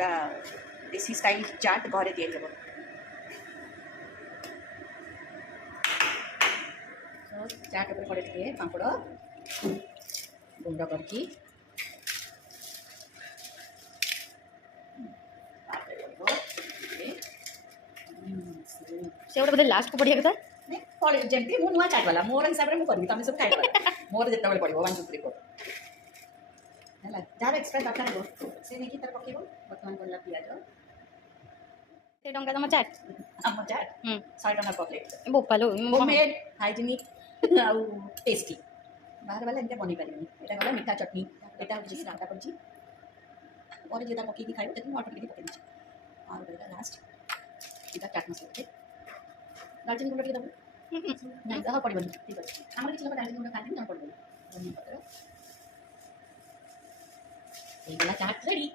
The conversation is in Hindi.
पूरा देसी स्टाइल चाट घरे तैयारी ହେବ। चाट ଉପରେ ପଡ଼େ ଟିକେ ପାମ୍ପଡ଼ ଗୁଣ୍ଡ କରିକି से गोटे बोधे लास्ट को पड़िया कथा जमी मु नुआ चाट वाला मोर हिसाब से मुझे तुम सब खाई मोर जिते पड़ो 1 2 3 4 है जार एक्सट्रा दरकार हो से नहीं तार पकेब बर्तमान पड़ा पिज से टंका तुम चाट आम चाट 100 टका पर प्लेट बोपालो होममेड हाइजेनिक आउ टेस्टी बाहर वाला एमती बन पारे यहाँ गला मीठा चटनी यहाँ हूँ रांधा पड़ी और जेटा पकईकि खाइब तो अल्प टे पकई दीजिए और लास्ट यहाँ चाट मसला टे दालचीनी गुंड टे दबो नहीं दह पड़े ठीक अच्छे आम किसी लोग दालचीनी गुंड खाते हैं पड़ो धनिया पत्र चाट रेडी।